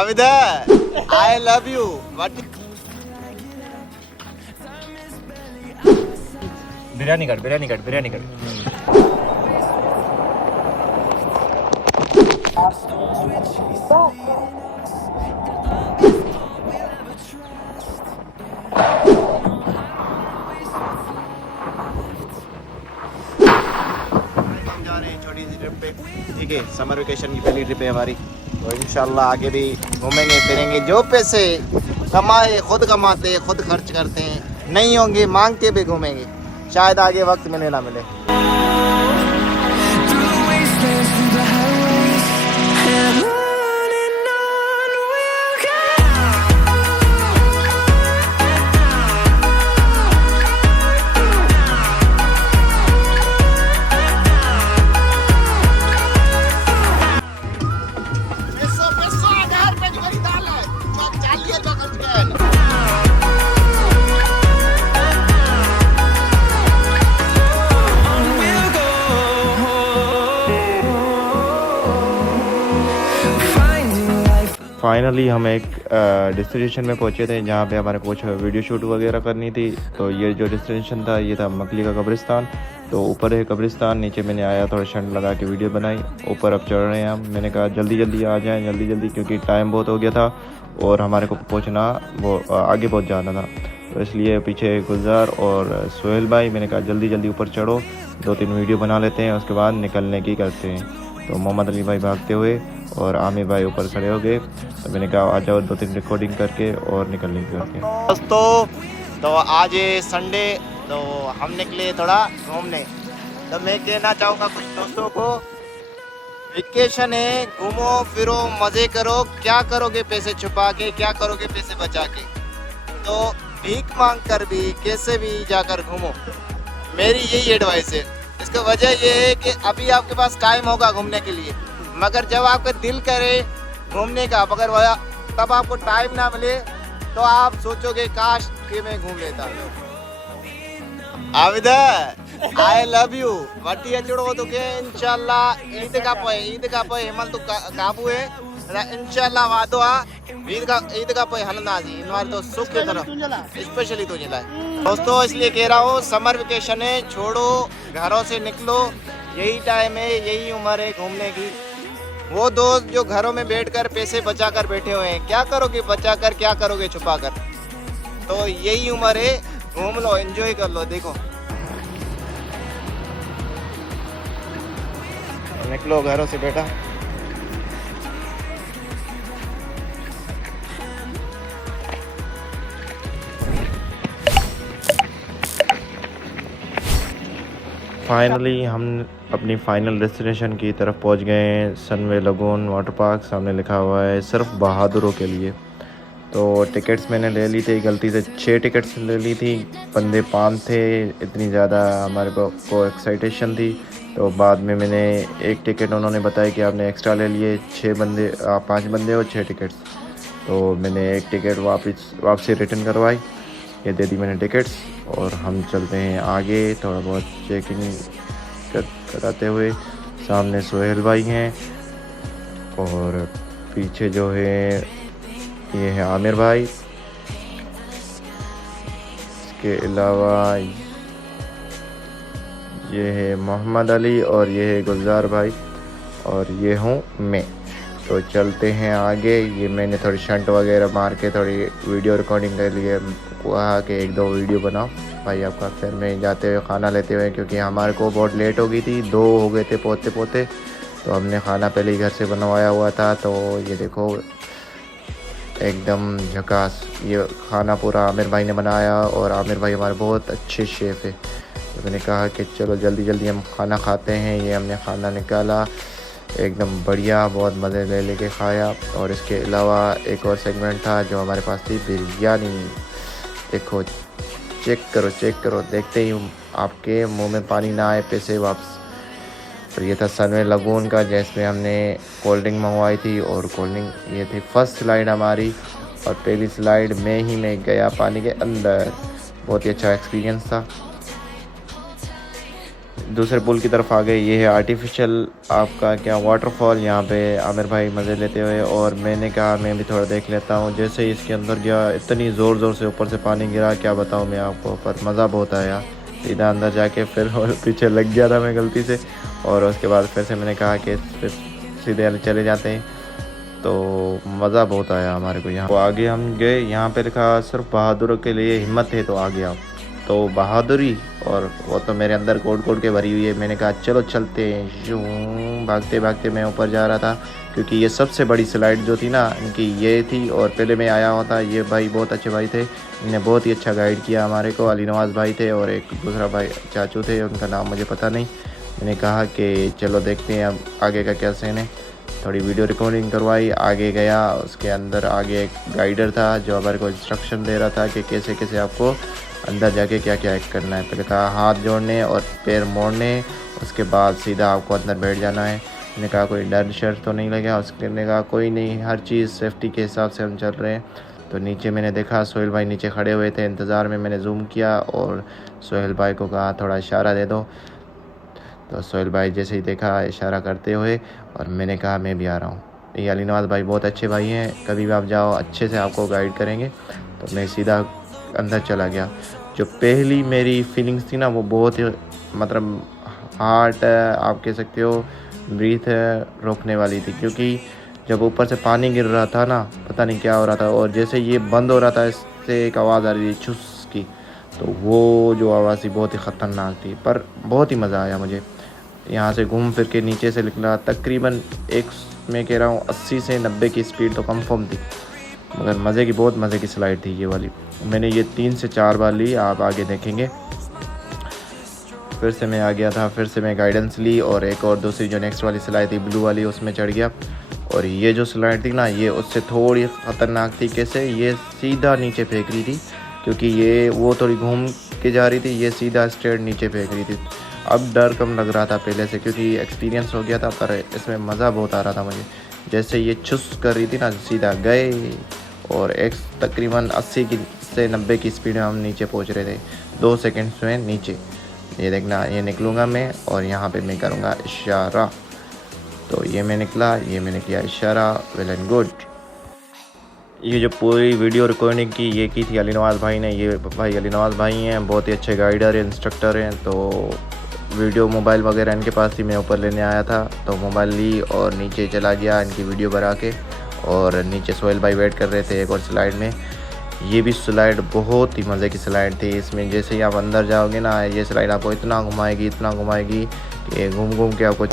Abida I love you biryani काढ हम जा रहे हैं छोटी सी ट्रिप पे। ठीक है, समर वेकेशन की पहली ट्रिप है हमारी, तो इंशाल्लाह आगे भी घूमेंगे फिरेंगे। जो पैसे कमाए खुद कमाते हैं, खुद खर्च करते हैं, नहीं होंगे मांग के भी घूमेंगे। शायद आगे वक्त मिले ना मिले। फाइनली हम एक डेस्टिनेशन में पहुंचे थे जहाँ पे हमारे कुछ वीडियो शूट वगैरह करनी थी। तो ये जो डेस्टिनेशन था ये था मकली का कब्रिस्तान। तो ऊपर है कब्रिस्तान, नीचे मैंने आया थोड़ा शंट लगा के वीडियो बनाई। ऊपर अब चढ़ रहे हैं हम। मैंने कहा जल्दी जल्दी आ जाएं, जल्दी जल्दी, क्योंकि टाइम बहुत हो गया था और हमारे को पहुँचना वो आगे पहुँच जाना था। तो इसलिए पीछे गुलजार और सोहेल भाई, मैंने कहा जल्दी जल्दी ऊपर चढ़ो, 2-3 वीडियो बना लेते हैं, उसके बाद निकलने की करते हैं। तो मोहम्मद अली भाई भागते हुए और आमिर भाई ऊपर खड़े हो गए। तो मैंने कहा आ जाओ 2-3 रिकॉर्डिंग करके और निकलने की करते हैं। दोस्तों तो आज संडे, तो हम निकले थोड़ा घूमने। तो मैं कहना चाहूँगा कुछ दोस्तों को, वेकेशन है, घूमो फिरो मज़े करो। क्या करोगे पैसे छुपा के, क्या करोगे पैसे बचा के? तो भीख मांग कर भी कैसे भी जाकर घूमो, मेरी यही एडवाइस है। इसका वजह ये है कि अभी आपके पास टाइम होगा घूमने के लिए, मगर जब आपका दिल करे घूमने का, मगर वह तब आपको टाइम ना मिले तो आप सोचोगे काश कि मैं घूम लेता। आविदा आई लव यू वटी अचड़ो तो के इंशाल्लाह ईद का पे हेमल तो काबू है इंशाल्लाह वादो आ ईद का पे हलंदासी इनवार तो सुख की तरफ स्पेशली तो जिला दोस्तों। इसलिए कह रहा हूँ समर वेकेशन है, छोड़ो घरों से निकलो, यही टाइम है, यही उम्र है घूमने की। वो दोस्त जो घरों में बैठकर पैसे बचा कर बैठे हुए हैं, क्या करोगे बचा कर, क्या करोगे छुपा कर? तो यही उम्र है, घूम लो, एंजॉय कर लो। देखो निकलो घरों से बेटा। फाइनली हम अपनी फाइनल डेस्टिनेशन की तरफ पहुंच गए हैं, सनवे लगून वाटर पार्क। सामने लिखा हुआ है सिर्फ बहादुरों के लिए। तो टिकट्स मैंने ले ली थी, गलती से 6 टिकट्स ले ली थी, बंदे 5 थे, इतनी ज़्यादा हमारे को एक्साइटेशन थी। तो बाद में मैंने एक टिकट, उन्होंने बताया कि आपने एक्स्ट्रा ले लिए, 5 बंदे और 6 टिकट्स। तो मैंने एक टिकट वापसी रिटर्न करवाई, ये दे दी मैंने टिकट्स। और हम चलते हैं आगे, थोड़ा बहुत चेकिंग कराते हुए। सामने सोहेल भाई हैं और पीछे जो है ये है आमिर भाई। इसके अलावा ये है मोहम्मद अली और ये है गुलजार भाई और ये हूँ मैं। तो चलते हैं आगे। ये मैंने थोड़ी शंट वगैरह मार के थोड़ी वीडियो रिकॉर्डिंग के लिए कहा कि 1-2 वीडियो बनाओ भाई आपका। फिर में जाते हुए खाना लेते हुए, क्योंकि हमारे को बहुत लेट हो गई थी, 2 हो गए थे पहुँचते पहुँचते। तो हमने खाना पहले ही घर से बनवाया हुआ था। तो ये देखो एकदम झकास ये खाना पूरा आमिर भाई ने बनाया, और आमिर भाई हमारे बहुत अच्छे शेफ़ है। तो मैंने कहा कि चलो जल्दी जल्दी हम खाना खाते हैं। ये हमने खाना निकाला, एकदम बढ़िया, बहुत मज़े ले लेके खाया। और इसके अलावा एक और सेगमेंट था जो हमारे पास थी, बिरयानी। देखो चेक करो, देखते ही आपके मुंह में पानी ना आए, पैसे वापस। और ये था सनवे लगून का, जिसमें हमने कोल्ड ड्रिंक मंगवाई थी। और कोल्ड ड्रिंक ये थी फर्स्ट स्लाइड हमारी, और पहली स्लाइड में ही मैं गया पानी के अंदर। बहुत ही अच्छा एक्सपीरियंस था। दूसरे पुल की तरफ आ गए। ये है आर्टिफिशियल आपका क्या वाटरफॉल, यहाँ पे आमिर भाई मज़े लेते हुए, और मैंने कहा मैं भी थोड़ा देख लेता हूँ। जैसे ही इसके अंदर गया इतनी ज़ोर ज़ोर से ऊपर से पानी गिरा, क्या बताऊँ मैं आपको, पर मज़ा बहुत आया। सीधा अंदर जाके फिर और पीछे लग गया था मैं गलती से, और उसके बाद फिर से मैंने कहा कि फिर सीधे चले जाते हैं। तो मज़ा बहुत आया हमारे को यहाँ। तो आगे हम गए, यहाँ पे लिखा सिर्फ बहादुरों के लिए हिम्मत है, तो आ गया। तो बहादुरी और वो तो मेरे अंदर कोड कोड के भरी हुई है। मैंने कहा चलो चलते हैं। यूँ भागते भागते मैं ऊपर जा रहा था, क्योंकि ये सबसे बड़ी स्लाइड जो थी ना इनकी ये थी। और पहले मैं आया हुआ था, ये भाई बहुत अच्छे भाई थे, इन्हें बहुत ही अच्छा गाइड किया हमारे को। अली नवाज़ भाई थे और एक दूसरा भाई चाचू थे, उनका नाम मुझे पता नहीं। मैंने कहा कि चलो देखते हैं अब आगे का क्या सीन है। थोड़ी वीडियो रिकॉर्डिंग करवाई, आगे गया। उसके अंदर आगे एक गाइडर था जो हमारे को इंस्ट्रक्शन दे रहा था कि कैसे कैसे आपको अंदर जाके क्या क्या करना है। पहले कहा हाथ जोड़ने और पैर मोड़ने, उसके बाद सीधा आपको अंदर बैठ जाना है। मैंने कहा कोई डर शर तो नहीं लगा। उसने कहा कोई नहीं, हर चीज़ सेफ्टी के हिसाब से हम चल रहे हैं। तो नीचे मैंने देखा सोहेल भाई नीचे खड़े हुए थे इंतज़ार में। मैंने जूम किया और सोहेल भाई को कहा थोड़ा इशारा दे दो। तो सोहेल भाई जैसे ही देखा इशारा करते हुए, और मैंने कहा मैं भी आ रहा हूँ। ये अली नवाज़ भाई बहुत अच्छे भाई हैं, कभी भी आप जाओ अच्छे से आपको गाइड करेंगे। तो मैं सीधा अंदर चला गया। जो पहली मेरी फीलिंग्स थी ना वो बहुत ही मतलब हार्ट आप कह सकते हो ब्रीथ रोकने वाली थी, क्योंकि जब ऊपर से पानी गिर रहा था ना पता नहीं क्या हो रहा था, और जैसे ये बंद हो रहा था इससे एक आवाज़ आ रही थी छुस की। तो वो जो आवाज़ थी बहुत ही ख़तरनाक थी, पर बहुत ही मज़ा आया मुझे। यहाँ से घूम फिर के नीचे से निकला, तकरीबन एक मैं कह रहा हूँ 80 से 90 की स्पीड तो कंफर्म थी, मगर मज़े की बहुत मज़े की स्लाइड थी ये वाली। मैंने ये 3 से 4 बार ली, आप आगे देखेंगे। फिर से मैं आ गया था, फिर से मैं गाइडेंस ली और एक और दूसरी जो नेक्स्ट वाली स्लाइड थी ब्लू वाली उसमें चढ़ गया। और ये जो स्लाइड थी ना ये उससे थोड़ी ख़तरनाक थी। कैसे, ये सीधा नीचे फेंक रही थी, क्योंकि ये वो थोड़ी घूम के जा रही थी, ये सीधा स्ट्रेट नीचे फेंक रही थी। अब डर कम लग रहा था पहले से, क्योंकि एक्सपीरियंस हो गया था, पर इसमें मज़ा बहुत आ रहा था मुझे। जैसे ये छुस कर रही थी ना सीधा गए, और एक तकरीबन 80 की से 90 की स्पीड में हम नीचे पहुंच रहे थे 2 सेकंड्स में नीचे। ये देखना, ये निकलूँगा मैं और यहाँ पे मैं करूँगा इशारा। तो ये मैं निकला, ये मैंने किया इशारा, वेल एंड गुड। ये जो पूरी वीडियो रिकॉर्डिंग की ये की थी अली नवाज़ भाई ने। ये भाई अली नवाज़ भाई हैं, बहुत ही अच्छे गाइडर हैं, इंस्ट्रक्टर हैं। तो वीडियो मोबाइल वगैरह इनके पास थी, मैं ऊपर लेने आया था तो मोबाइल ली और नीचे चला गया इनकी वीडियो बना के। और नीचे सोहेल भाई वेट कर रहे थे एक और स्लाइड में। ये भी स्लाइड बहुत ही मज़े की स्लाइड थी। इसमें जैसे ही आप अंदर जाओगे ना ये स्लाइड आपको इतना घुमाएगी कि घूम घूम के आपको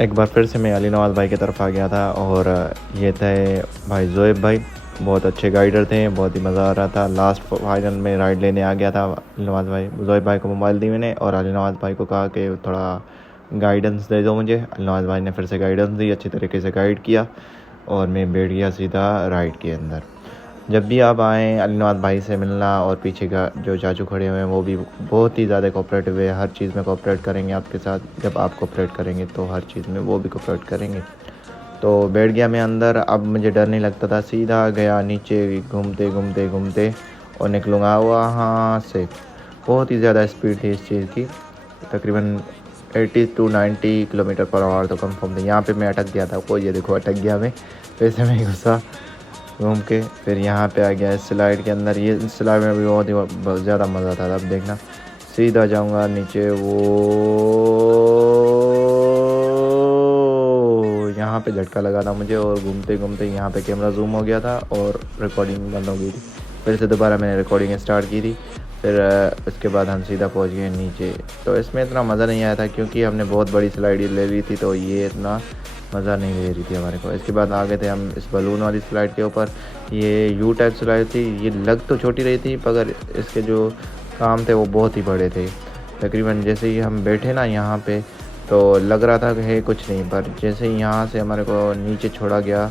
एक बार फिर से मैं अली नवाज़ भाई की तरफ आ गया था। और ये थे भाई ज़ोएब भाई, बहुत अच्छे गाइडर थे, बहुत ही मज़ा आ रहा था। लास्ट फाइनल में राइड लेने आ गया था अली नवाज़ भाई। ज़ोएब भाई को मोबाइल दी मैंने और अली नवाज़ भाई को कहा कि थोड़ा गाइडेंस दे दो मुझे। अली नवाज़ भाई ने फिर से गाइडेंस दी, अच्छी तरीके से गाइड किया और मैं बैठ गया सीधा राइड के अंदर। जब भी आप आएँ अली नवाज़ भाई से मिलना, और पीछे का जो चाचू खड़े हुए हैं वो भी बहुत ही ज़्यादा कोऑपरेटिव है, हर चीज़ में कोऑपरेट करेंगे आपके साथ। जब आप कोऑपरेट करेंगे तो हर चीज़ में वो भी कोऑपरेट करेंगे। तो बैठ गया मैं अंदर, अब मुझे डर नहीं लगता था। सीधा गया नीचे घूमते घूमते घूमते और निकलूँगा वहाँ से। बहुत ही ज़्यादा स्पीड थी इस चीज़ की, तकरीबन 80 to 90 किलोमीटर पर आवर तो कंफर्म था। यहाँ पे मैं अटक गया था, कोई ये देखो अटक गया मैं, फिर से मैं घुसा घूम के फिर यहाँ पे आ गया इस स्लाइड के अंदर। ये स्लाइड में भी बहुत ज़्यादा मज़ा था। अब देखना सीधा जाऊँगा नीचे, वो यहाँ पे झटका लगा था मुझे और घूमते घूमते यहाँ पे कैमरा जूम हो गया था और रिकॉर्डिंग बंद हो गई थी। फिर से दोबारा मैंने रिकॉर्डिंग स्टार्ट की थी। फिर उसके बाद हम सीधा पहुँच गए नीचे। तो इसमें इतना मज़ा नहीं आया था क्योंकि हमने बहुत बड़ी स्लाइड ले ली थी, तो ये इतना मज़ा नहीं ले रही थी हमारे को। इसके बाद आ गए थे हम इस बलून वाली स्लाइड के ऊपर। ये यू टाइप स्लाइड थी। ये लग तो छोटी रही थी मगर इसके जो काम थे वो बहुत ही बड़े थे। तकरीबन जैसे ही हम बैठे ना यहाँ पे तो लग रहा था कि है कुछ नहीं, पर जैसे ही यहाँ से हमारे को नीचे छोड़ा गया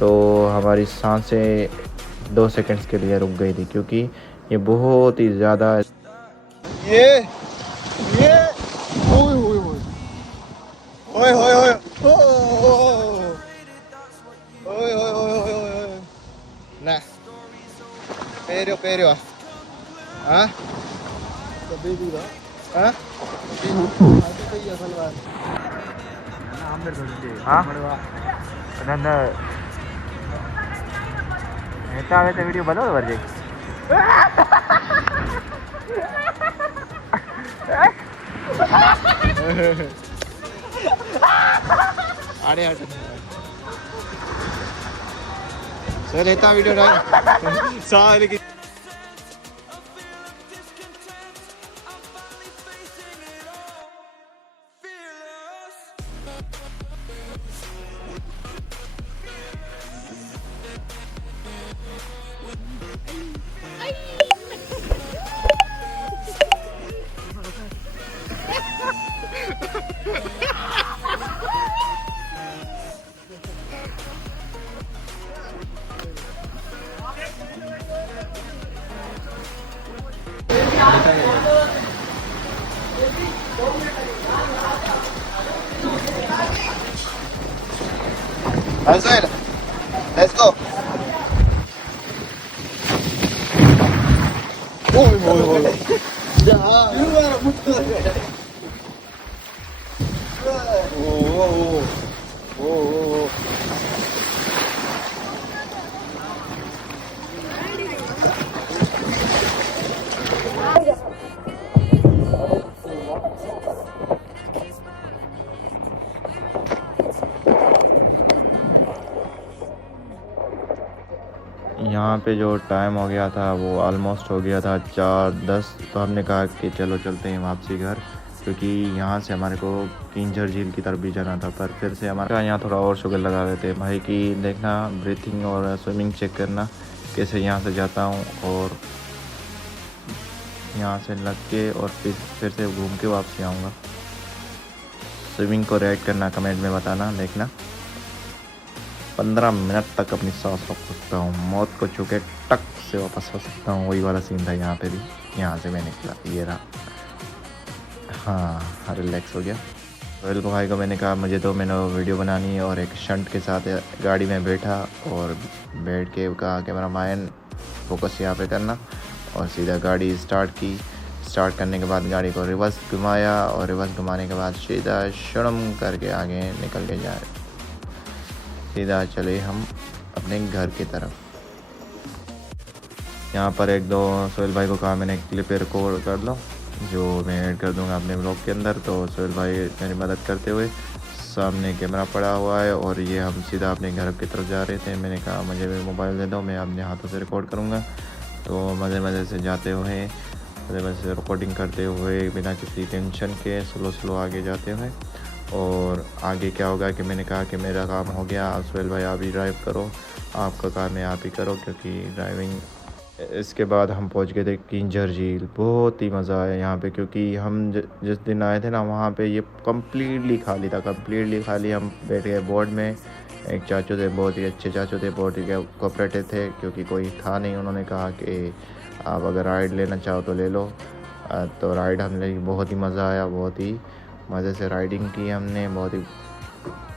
तो हमारी सांसें 2 सेकंड्स के लिए रुक गई थी क्योंकि ये बहुत ही ज़्यादा ये ओए ओए ओए ओए ओए ओए ओए ओए ओए nah pero ah baby ba ah video बनाओ वर्जे अरे हट सर येता वीडियो नाही सारे की Answer. Let's go. यहाँ पे जो टाइम हो गया था वो ऑलमोस्ट हो गया था 4:10। तो हमने कहा कि चलो चलते हैं वापसी घर, क्योंकि यहाँ से हमारे को किंजर झील की तरफ भी जाना था। पर फिर से हमारे यहाँ थोड़ा और शुगर लगा देते भाई कि देखना ब्रीथिंग और स्विमिंग चेक करना कैसे यहाँ से जाता हूँ और यहाँ से लग के और फिर से घूम के वापसी आऊँगा। स्विमिंग को रेट करना कमेंट में बताना। देखना 15 मिनट तक अपनी सांस रोक सकता हूँ, मौत को छू के टक से वापस आ सकता हूँ। वही वाला सीन था यहाँ पे भी। यहाँ से मैं निकला, ये रहा। हाँ रिलैक्स हो गया। रोयल को भाई को मैंने कहा मुझे तो मैंने वीडियो बनानी है और एक शंट के साथ गाड़ी में बैठा और बैठ के कहा कैमरा मैन फोकस यहाँ पे करना और सीधा गाड़ी स्टार्ट की। स्टार्ट करने के बाद गाड़ी को रिवर्स घुमाया और रिवर्स घुमाने के बाद सीधा शर्म करके आगे निकल के जाए। सीधा चले हम अपने घर की तरफ। यहाँ पर एक दो सोहेल भाई को कहा मैंने क्लिप रिकॉर्ड कर लो जो मैं ऐड कर दूंगा अपने ब्लॉग के अंदर। तो सोहेल भाई मेरी मदद करते हुए, सामने कैमरा पड़ा हुआ है और ये हम सीधा अपने घर की तरफ जा रहे थे। मैंने कहा मुझे भी मोबाइल दे दो, मैं अपने हाथों से रिकॉर्ड करूँगा। तो मज़े मज़े से जाते हुए, मज़े मज़े से रिकॉर्डिंग करते हुए, बिना किसी टेंशन के स्लो आगे जाते हुए। और आगे क्या होगा कि मैंने कहा कि मेरा काम हो गया, अब सोहेल भाई आप ही ड्राइव करो, आपका काम है आप ही करो, क्योंकि ड्राइविंग। इसके बाद हम पहुंच गए थे किंजर झील। बहुत ही मज़ा आया यहाँ पे, क्योंकि हम जिस दिन आए थे ना वहाँ पे ये कम्प्लीटली खाली था, कम्प्लीटली खाली। हम बैठ गए बोर्ड में। एक चाचू थे, बहुत ही अच्छे चाचू थे, बहुत ही कोऑपरेटिव थे, क्योंकि कोई था नहीं। उन्होंने कहा कि आप अगर राइड लेना चाहो तो ले लो। तो राइड हमने बहुत ही मज़ा आया, बहुत ही मज़े से राइडिंग की हमने, बहुत ही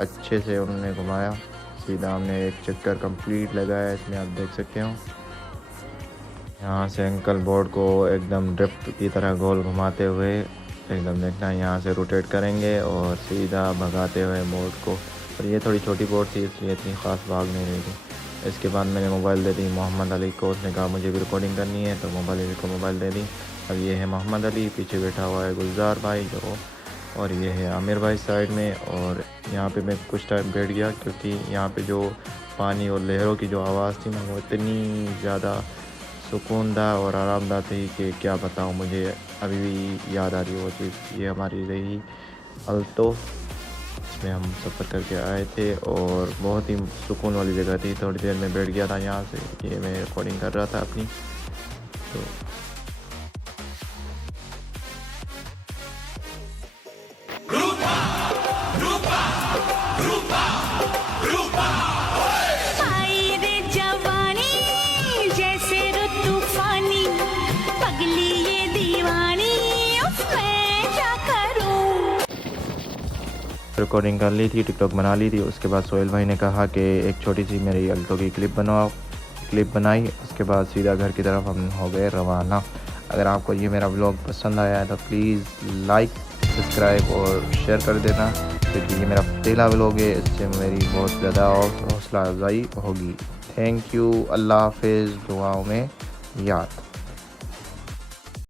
अच्छे से उन्होंने घुमाया। सीधा हमने एक चक्कर कंप्लीट लगाया, इसमें आप देख सकते हो। यहाँ से अंकल बोर्ड को एकदम ड्रिफ्ट की तरह गोल घुमाते हुए एकदम देखना, यहाँ से रोटेट करेंगे और सीधा भगाते हुए बोर्ड को। और ये थोड़ी छोटी बोर्ड थी इसलिए इतनी ख़ास भाग नहीं रही थी। इसके बाद मैंने मोबाइल दे दी मोहम्मद अली को, उसने कहा मुझे भी रिकॉर्डिंग करनी है, तो मोबाइल अली को मोबाइल दे दी। अब ये है मोहम्मद अली, पीछे बैठा हुआ है गुलजार भाई जो, और ये है आमिर भाई साइड में। और यहाँ पे मैं कुछ टाइम बैठ गया क्योंकि यहाँ पे जो पानी और लहरों की जो आवाज़ थी ना वो इतनी ज़्यादा सुकूनदा और आरामदा थी कि क्या बताऊँ, मुझे अभी भी याद आ रही है वो चीज़। ये हमारी रही अल्तो, इसमें हम सफ़र करके आए थे और बहुत ही सुकून वाली जगह थी। थोड़ी देर में बैठ गया था यहाँ से, ये मैं रिकॉर्डिंग कर रहा था अपनी। तो आई रे जवानी जैसे तूफानी, पगली ये दीवानी, मैं क्या करूं। रिकॉर्डिंग कर ली थी, टिकटॉक बना ली थी। उसके बाद सोहेल भाई ने कहा कि एक छोटी सी मेरी अल्टो की क्लिप बनाओ, क्लिप बनाई। उसके बाद सीधा घर की तरफ हम हो गए रवाना। अगर आपको ये मेरा व्लॉग पसंद आया है तो प्लीज़ लाइक, सब्सक्राइब और शेयर कर देना, क्योंकि ये मेरा पहला व्लॉग है, इससे मेरी बहुत ज़्यादा हौसला अफजाई होगी। थैंक यू, अल्लाह हाफिज़, दुआओं में याद।